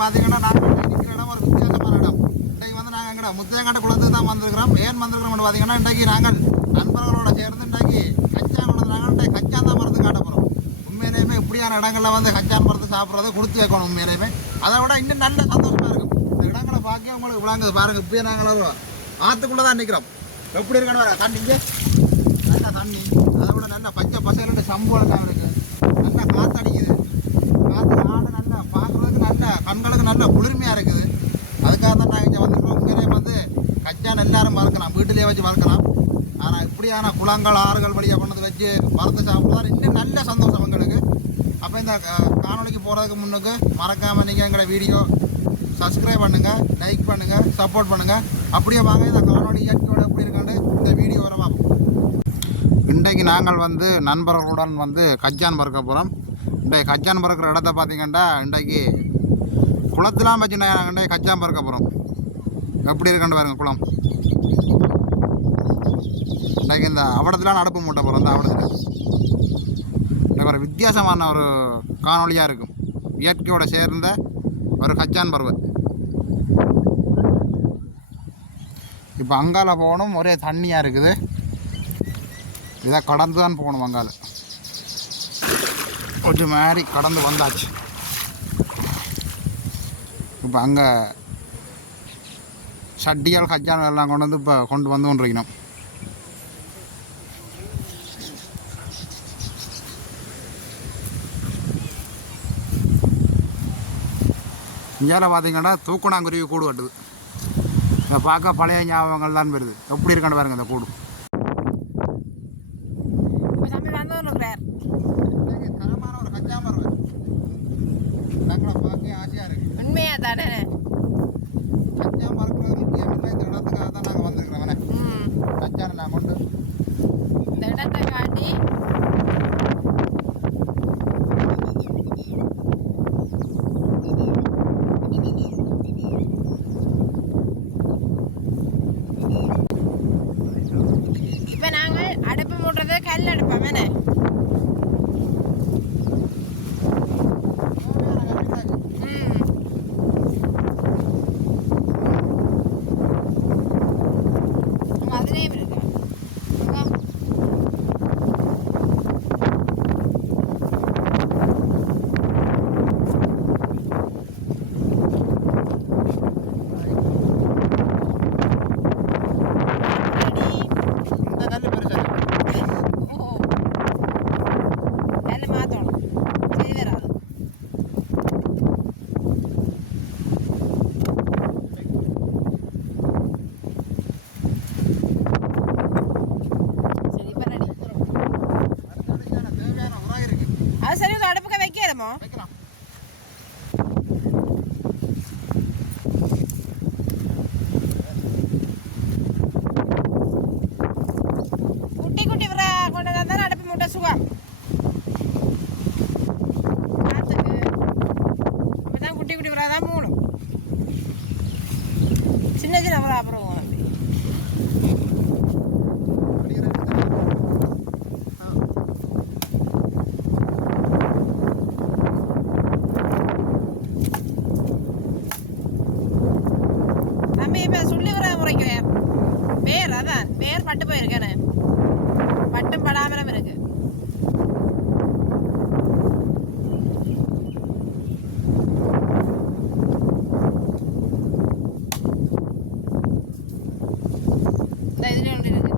பார்த்தீங்கன்னா நாங்கள் நிற்கிற இடம் ஒரு வித்தியாசமான இடம். இன்றைக்கு வந்து நாங்கள் எங்கட முத்தையங்காட்டு குளத்துக்கு தான் வந்திருக்கிறோம். ஏன் வந்திருக்கிறோம்னு பார்த்தீங்கன்னா இன்றைக்கு நாங்கள் நண்பர்களோட சேர்ந்து இன்றைக்கு கச்சான் கொண்டு இன்றைக்கு கச்சான் தான் மருந்து காட்ட போகிறோம். உண்மையிலேயுமே இப்படியான இடங்களில் வந்து கச்சான் மருந்து சாப்பிட்றது கொடுத்து வைக்கணும். உண்மையிலேயுமே அதை விட இன்னும் நல்ல சந்தோஷமாக இருக்கும். இந்த இடங்களை பார்க்க உங்களுக்கு விளங்குது பாருங்கள். இப்போயே நாங்கள் ஆற்றுக்குள்ளே தான் நிற்கிறோம். எப்படி இருக்குன்னு தண்ணி இங்கே நல்ல தண்ணி, அதை விட நல்ல பச்சை பசையில சம்பளம் இருக்குது. நல்லா காற்றடிக்குது. காற்று ஆடு நல்லா பார்க்குறதுக்கு நல்ல கண்களுக்கு நல்ல குளிர்மையாக இருக்குது. அதுக்காக தான் நாங்கள் இங்கே வந்துருக்கோம். உண்மையிலே வந்து கச்சான் எல்லாரும் வளர்க்கலாம், வீட்டிலேயே வச்சு வளர்க்கலாம். ஆனால் இப்படியான குளங்கள் ஆறுகள் வழியாக பண்ணது வச்சு வறுத்து சாப்பிட்றதா இன்னும் நல்ல சந்தோஷம் எங்களுக்கு. அப்போ இந்த காணொலிக்கு போகிறதுக்கு முன்னுக்கு மறக்காமல் நீங்கள் எங்களோட வீடியோ சப்ஸ்கிரைப் பண்ணுங்கள், லைக் பண்ணுங்கள், சப்போர்ட் பண்ணுங்கள். அப்படியே வாங்க இந்த காணொலி இயற்கையோட எப்படி இருக்கான்னு இந்த வீடியோ வர பார்ப்போம். இன்றைக்கு நாங்கள் வந்து நண்பர்களுடன் வந்து கச்சான் பறக்க போகிறோம். இன்றைக்கு கச்சான் பறக்கிற இடத்த பார்த்தீங்கன்னா இன்றைக்கு குளத்தெலாம் வச்சு நாங்கள் இன்றைக்கு கச்சான் பறக்க போகிறோம். எப்படி இருக்கான்னு பாருங்கள் குளம். இன்றைக்கு இந்த அவடத்துலாம் அடுப்பு மூட்டை போகிறோம். இந்த அவடத்தில் இன்றைக்கு ஒரு வித்தியாசமான ஒரு காணொலியாக இருக்கும். இயற்கையோடு சேர்ந்த ஒரு கச்சான் பருவம். இப்போ அங்கால போகணும், ஒரே தண்ணியாக இருக்குது. இதை கடந்து தான் போகணும். அங்கால கொஞ்சம் மாதிரி கடந்து வந்தாச்சு. இப்போ அங்கே சட்டியால் கச்சான் எல்லாம் கொண்டு வந்து இப்போ கொண்டு வந்து கொண்டிருக்கணும். இந்தியாவில் பார்த்தீங்கன்னா தூக்குனாங்குருவி கூடு கட்டுது. இதை பார்க்க பழைய ஞாபகங்கள் தான் வருது. எப்படி இருக்கான்னு பாருங்க இந்த கூடு. தரமான ஒரு கச்சா மரம் நாங்கள பார்க்க ஆசையாக இருக்கு. உண்மையாக தானே கச்சா மறுக்கிறது முக்கியம் இல்லை. இந்த இடத்துக்காக தான் நாங்கள் வந்துருக்கிறோம். கச்சானை நான் கொண்டு இந்த இடத்தை காட்டி இப்போ நாங்கள் அடுப்பு மூட்டுறது கல் அடுப்பா வேணே. குட்டி குட்டி கொண்டு தான் அடுப்பு மூட்டை சுகம் காத்துக்கு. அப்பதான் குட்டி குட்டி விரா தான் மூணும். சின்ன சின்ன விரா அப்புறம் சொல்லி வர முறைக்கிறேன். வேர் அதான் வேர் பட்டு போயிருக்கேன்னு பட்டும் படாமலும் இருக்கு. இந்த இதுல ஒன்று இருக்கு.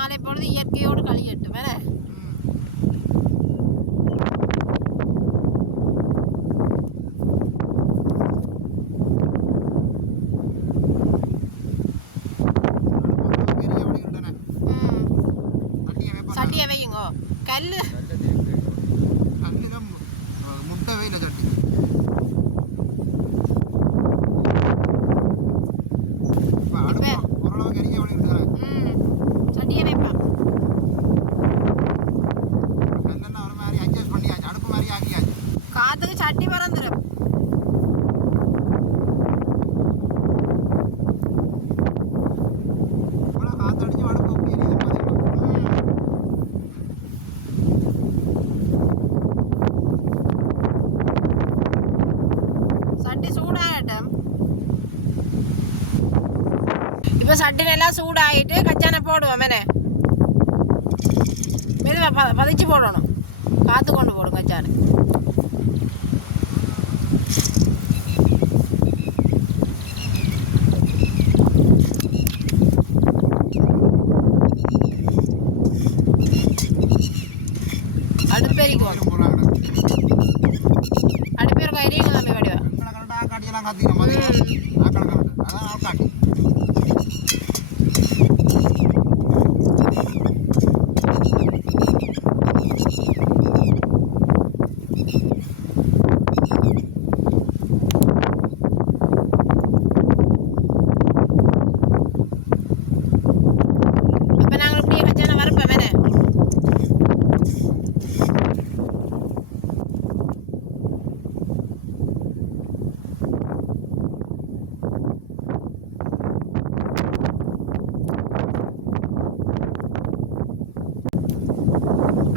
மாலை பொழுது இயற்கையோடு கழியட்டும் வேற. சட்டியை வையுங்கோ. கல்லு முட்டை வெயில சட்டி ஓரளவுக்கு எரிய வழி விட்டுறேன். சட்டியை வைப்பான். என்னென்ன ஒரு மாதிரி அட்ஜஸ்ட் பண்ணியாச்சு, அடுப்பு மாதிரி ஆக்கியாச்சு. காத்துக்கு சட்டி பறந்துடும். இவ்வளோ காத்தடிச்சு அடுப்பு எப்படி எரியுது பார்த்தீங்களா? சட்டி சூடாகட்டும். இப்போ சட்டி நல்லா சூடாகிட்டு கச்சானை போடுவோம் மேலே. மெதுவாக பதிச்சு போடணும். காற்று கொண்டு போடும் கச்சானை. அடுப்பேரிக்கும் அடுப்பேருக்கும் எரியுங்க தம்பி வடிவா. கரெக்டாக காட்டியெல்லாம் காத்திக்கிறோம் பார்த்தீங்களா? கரெக்ட் அதான் ஆக்காட்டி. இப்போ நாங்கள் இப்படியே கச்சானை வரப்போம் மேலே.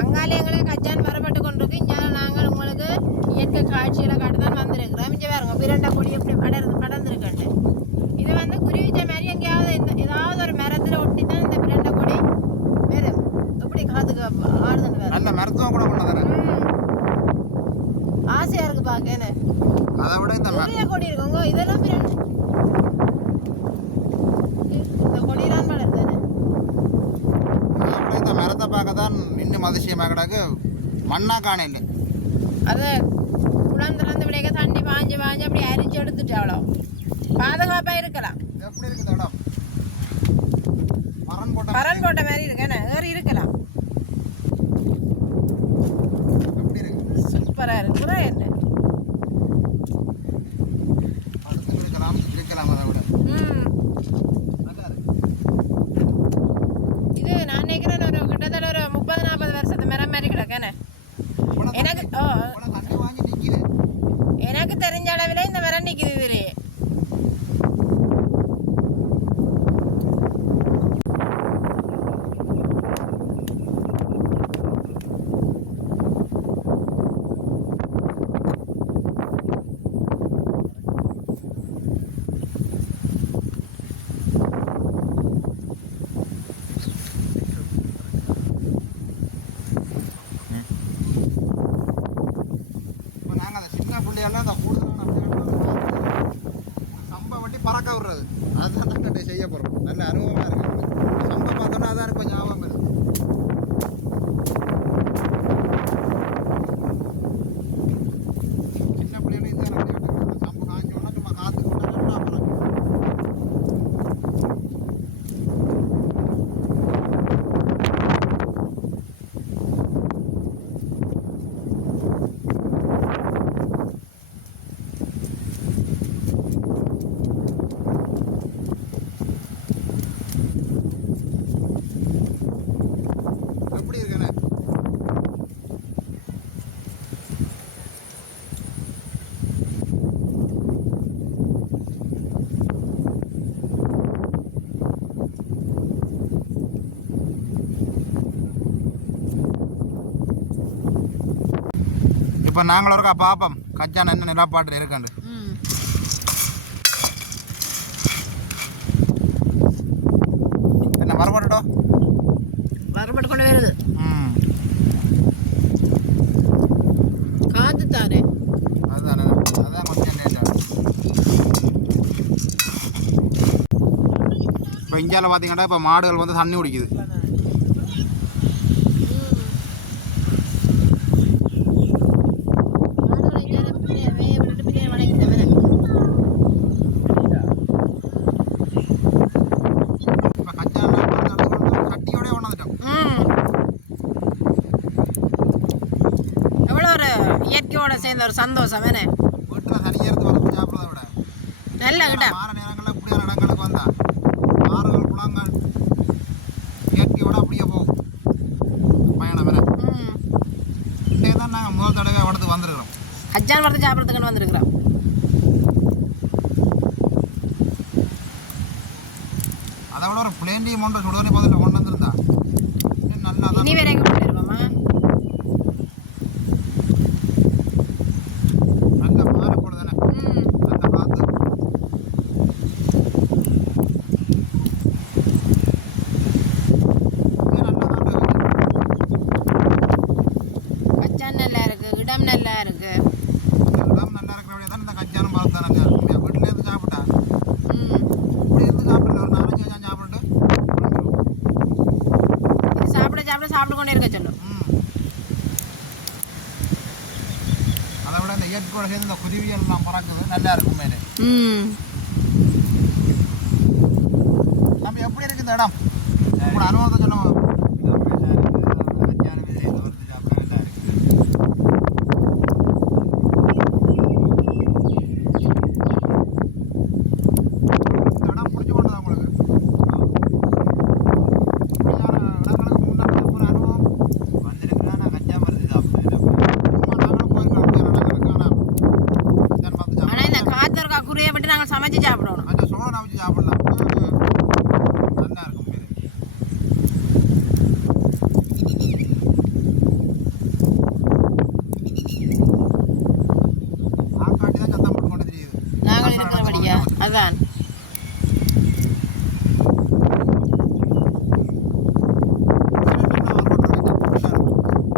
அங்காலே எங்களுக்கு கச்சான் வரப்பட்டு கொண்டிருக்கு. இங்கே நாங்கள் உங்களுக்கு இயற்கை காட்சிகளை காட்டு தான் வந்திருக்கிறோம். இங்கே பாருங்க பிரண்டை கொடி எப்படி படர்ந்துருக்கண்டு. இது வந்து குருவிச்ச மாதிரி எங்கேயாவது ஏதாவது ஒரு மரத்தில் ஒட்டி தான் இந்த பிரண்டை கொடி வரும். எப்படி காத்துக்கு ஆடுதுன்னு வேறு நல்ல மருத்துவம் கூட கொண்டு வரேன். ஆசையாக இருக்குது பார்க்கன்னு. அதை விட இந்த நிறைய கொடி இருக்குங்க. இதெல்லாம் பிரண்டை. இந்த கொடியெல்லாம் படர்தானே. இந்த மரத்தை பார்க்க தான் இன்னும் அதிசயமாக கிடக்கு. மண்ணா காண இல்லை. அது குளம் திறந்து விடைக்க தண்ணி பாஞ்சு அப்படி அரிச்சு எடுத்துட்டு அவ்வளோ பாதுகாப்பாக இருக்கலாம். எப்படி இருக்குது இடம்? பரன் போட்ட மாதிரி இருக்கேன். ஏறி இருக்கலாம். எப்படி இருக்கு? சூப்பராக இருக்கு. கூட என்ன அடுத்து இருக்கலாம் அதை விட. இது நான் நினைக்கிறேன் ஒரு கிட்டத்தட்ட ஒரு 30-40 வருஷத்து மரம் மாதிரி கிடக்கேனே. எனக்கு தெரிஞ்ச அளவில் இந்த மரம் நிற்குது. இதுலேயே அந்த கூடுதலான சம்பை வட்டி பறக்க விடுறது அதுதான் நாங்கள் செய்ய போகிறோம். நல்ல அனுபவமாக இருக்குது. சம்பை பார்த்தோன்னா அதான் கொஞ்சம் ஞாபகம் இருக்குது. சின்ன பிள்ளைகளும் இந்த சம்பு காய்ச்சோன்னா சும்மா காற்று கொண்டா அப்புறம் இப்போ நாங்கள் ஒருக்கா பார்ப்போம் கச்சான் என்ன நிலப்பாட்டில் இருக்காண்டு. என்ன வரப்பட்டுட்டோம் வரப்பட்டு கொண்டு வருது. காத்து தானே அதுதானே அதுதான் கொஞ்சம் லேட்டாக. இப்போ இந்தியாவில் பார்த்தீங்கன்னா இப்போ மாடுகள் வந்து தண்ணி குடிக்குது. சேர்ந்த ஒரு சந்தோஷம் என்ன வீட்டில் தனியாக இருந்து வரது சாப்பிட்றத விட நல்ல கிட்ட மாற நேரங்களில் இப்படியான இடங்களுக்கு வந்தா ஆறுகள் குளங்கள் இயற்கையோட அப்படியே போகும் பயணம் வேற இன்றைய தான் நாங்கள் முதல் தடவை இடத்துக்கு வந்திருக்கிறோம் கச்சான் மரத்தை சாப்பிட்றதுக்குன்னு வந்திருக்கிறோம் அதை விட ஒரு பிளேண்டி மொண்டை சுடுதண்ணி பதில் கொண்டு வந்திருந்தா இன்னும் நல்லா தான் இனி வேற எங்கே போயிருப்போமா நல்ல மாறப்படுதானே நல்ல காற்று கச்சான் நல்லா இருக்கு இடம் நல்லா இருக்கு இடம் நல்லா இருக்கிற தான் இந்த கச்சானம் பார்த்து தானங்க வீட்டிலேருந்து சாப்பிட்டா இப்படி இருந்து சாப்பிடல ஒரு 4-5 கச்சான் சாப்பிட்டு இது சாப்பிட கொண்டே இருக்க சொல்லும் அதை விட இந்த இயற்கையோட சேர்ந்து இந்த குருவிகள் எல்லாம் பறக்குது நல்லா இருக்கும் மேலே நம்ம எப்படி இருக்கு இந்த இடம் உங்களோட அனுபவத்தை சொன்ன இந்த இடம் பிடிச்சி கொண்டதா உங்களுக்கு இப்படியான இடங்களுக்கு முன்னாடி ஒரு அனுபவம் வந்திருக்கிறான் கஞ்சா மருந்து சாப்பிட்டேன் நாங்களும் போயிருக்கோம் அப்படியான இடங்களுக்கு ஆனால் கஞ்சான் பார்த்து ஆனால் இந்த காற்று இருக்கா குறைய விட்டு நாங்கள் சமைச்சு சாப்பிடணும் கொஞ்சம் சோளம் அவிச்சு சாப்பிடலாம் நல்லா இருக்கும் பேரு ஆக்காட்டி தான் சத்தம் போட்டு கொண்டு தெரியுது நாங்கள் இருக்கிறபடியா அதான்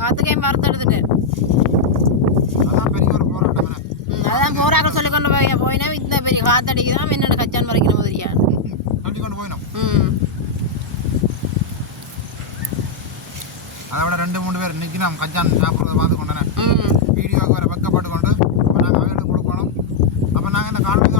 காத்துக்கே மரத்தை எடுத்துட்டு அதான் பெரிய ஒரு போராட்டம் அதான் போராக சொல்லி கொண்டு போயினா இந்த பெரிய காத்தடிக்குதான் என்னோட கச்சான் வரைக்கணும் மாதிரியா சொல்லி கொண்டு போயிடும் ம் அதை விட 2-3 பேர் இன்னைக்கு நம்ம கச்சான் சாப்பிட்றத பார்த்து கொண்டேன் ம் வீடியோவுக்கு வேறு வெக்கப்பட்டு கொண்டு அப்போ நாங்கள் அவையிடம் கொடுக்கணும் அப்போ நாங்கள் இந்த காணொலி